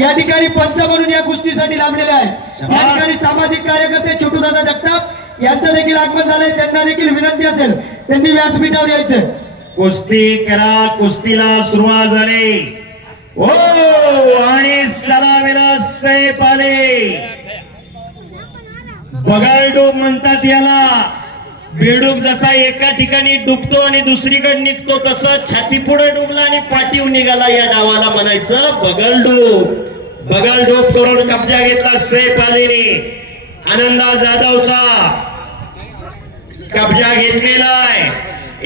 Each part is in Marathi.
या ठिकाणी पंच म्हणून या कुस्तीसाठी लाभलेले आहेत या ठिकाणी सामाजिक कार्यकर्ते छोटूदादा जगताप यांचं देखील आगमन झालंय. त्यांना देखील विनंती असेल त्यांनी व्यासपीठावर यायचं. कुस्ती करा कुस्तीला सुरुवात झाली. हो आणि सलामीला सैफ आले. बगाल डोब म्हणतात याला. बेडूक जसा एका ठिकाणी डुबतो आणि दुसरीकडे निघतो तसं छाती पुढे डुबला आणि पाठीव निघाला या डावाला म्हणायचं बगल डोब बगल करून कब्जा घेतला सेफ आलेने आनंदा जाधवचा कब्जा घेतलेला आहे.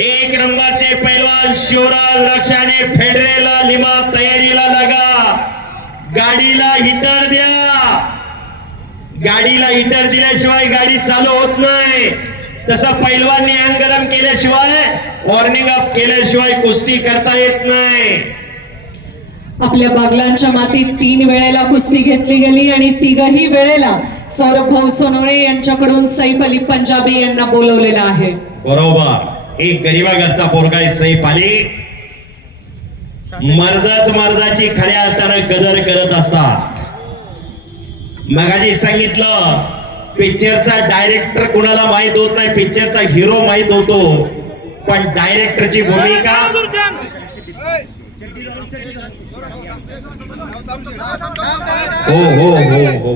एक नंबरचे पैलवान शिवराज लक्षाने फेडरेला लिमा तयारीला लागा. गाडीला हिटर द्या. गाडीला हिटर दिल्याशिवाय गाडी चालू होत नाही. तसं पैलवानने अंग गरम केल्याशिवाय वॉर्निंग अप केल्याशिवाय कुस्ती करता येत नाही. आपल्या बागलांच्या मातीत तीन वेळेला कुस्ती घेतली गेली आणि तिघही वेळेला सौरभ भाऊ सोनवणे यांच्याकडून सैफ अली पंजाबी यांना बोलवलेलं आहे. बरोबर. एक गरीबा घरचा पोरगा आहे सैफ अली. मर्दच मर्दाची खऱ्या अर्थानं गदर करत असतात. मगाशी सांगितलं पिक्चरचा डायरेक्टर कुणाला माहीत होत नाही? पिक्चरचा हिरो माहीत होतो. पण डायरेक्टरची भूमिका हो हो हो हो.